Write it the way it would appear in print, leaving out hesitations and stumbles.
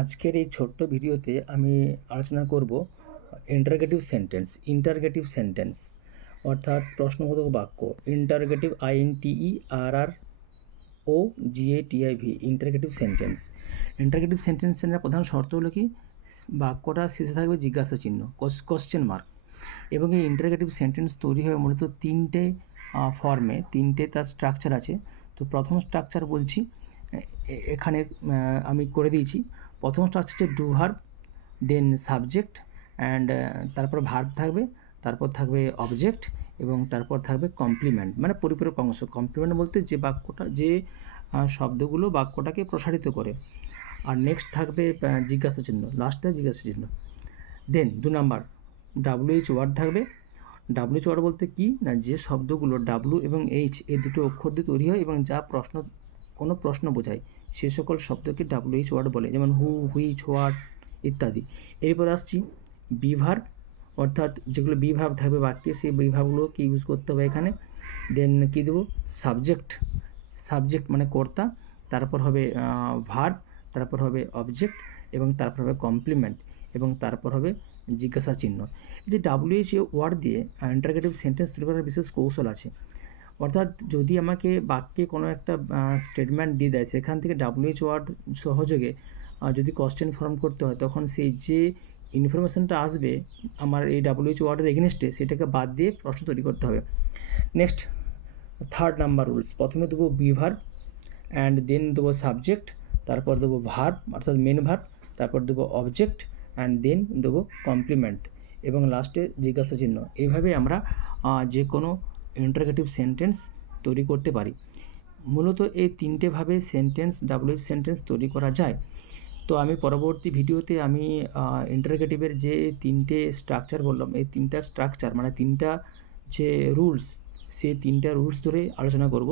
আজকের এই ছোট্ট ভিডিওতে আমি আলোচনা করব ইন্টারগেটিভ সেন্টেন্স অর্থাৎ প্রশ্নবোধক বাক্য। INTERROGATIV ইন্টারগেটিভ সেন্টেন্সের প্রধান শর্ত হলো কি, বাক্যটা শেষে থাকবে জিজ্ঞাসা চিহ্ন, কোশ্চেন মার্ক। এবং এই ইন্টারগেটিভ সেন্টেন্স তৈরি হয় মূলত তিনটে ফর্মে, তিনটে তার স্ট্রাকচার আছে। তো প্রথম স্ট্রাকচার বলছি, এখানে আমি করে দিয়েছি। প্রথম স্ট্রাকচার হচ্ছে do verb, then subject and তারপর ভার্ব থাকবে, তারপর থাকবে অবজেক্ট এবং তারপর থাকবে কমপ্লিমেন্ট, মানে পরিপূরক অংশ। কমপ্লিমেন্ট বলতে যে বাক্যটা, যে শব্দগুলো বাক্যটাকে প্রসারিত করে। আর নেক্সট থাকবে জিজ্ঞাসা চিহ্ন, লাস্টে জিজ্ঞাসা চিহ্ন। দেন 2 নাম্বার WH ওয়ার্ড থাকবে। WH ওয়ার্ড বলতে কি না, যে শব্দগুলো W এবং H এই দুটো অক্ষর দিয়ে তৈরি হয় এবং যা কোনো প্রশ্ন বোঝায়, সে সকল শব্দকে WH ওয়ার্ড বলে, যেমন হু, হুইচ, হোয়াট ইত্যাদি। এরপর আসছি বি ভার্ব, অর্থাৎ যেগুলো বি ভার্ব থাকবে বাক্যে, সেই বি ভার্বগুলোকে ইউজ করতে হবে এখানে। দেন কী দেবো, সাবজেক্ট মানে কর্তা, তারপর হবে ভার্ব, তারপর হবে অবজেক্ট এবং তারপর হবে কমপ্লিমেন্ট এবং তারপর হবে জিজ্ঞাসা চিহ্ন। এই যে WH ওয়ার্ড দিয়ে ইন্টারগেটিভ সেন্টেন্স তৈরি করার বিশেষ কৌশল আছে। অর্থাৎ যদি আমাকে বাক্যে কোনো একটা স্টেটমেন্ট দিয়ে দেয়, সেখান থেকে WH ওয়ার্ড সহযোগে যদি কোশ্চেন ফর্ম করতে হয়, তখন সেই যে ইনফরমেশানটা আসবে আমার এই WH ওয়ার্ডের এগেনস্টে, সেটাকে বাদ দিয়ে প্রশ্ন তৈরি করতে হবে। নেক্সট 3rd নাম্বার রুলস, প্রথমে দেবো বি ভার্ব অ্যান্ড দেন দেবো সাবজেক্ট, তারপর দেবো ভার্ব অর্থাৎ মেন ভার্ব, তারপর দেবো অবজেক্ট অ্যান্ড দেন দেবো কমপ্লিমেন্ট এবং লাস্টে জিজ্ঞাসা চিহ্ন। এইভাবে আমরা যে কোনো ইন্টারগেটিভ সেন্টেন্স তৈরি করতে পারি। মূলত এই তিনটেভাবে WH সেন্টেন্স তৈরি করা যায়। তো আমি পরবর্তী ভিডিওতে আমি ইন্টারগেটিভের যে তিনটে স্ট্রাকচার বললাম, এই তিনটা স্ট্রাকচার মানে তিনটা যে রুলস, সেই তিনটা রুলস ধরে আলোচনা করব।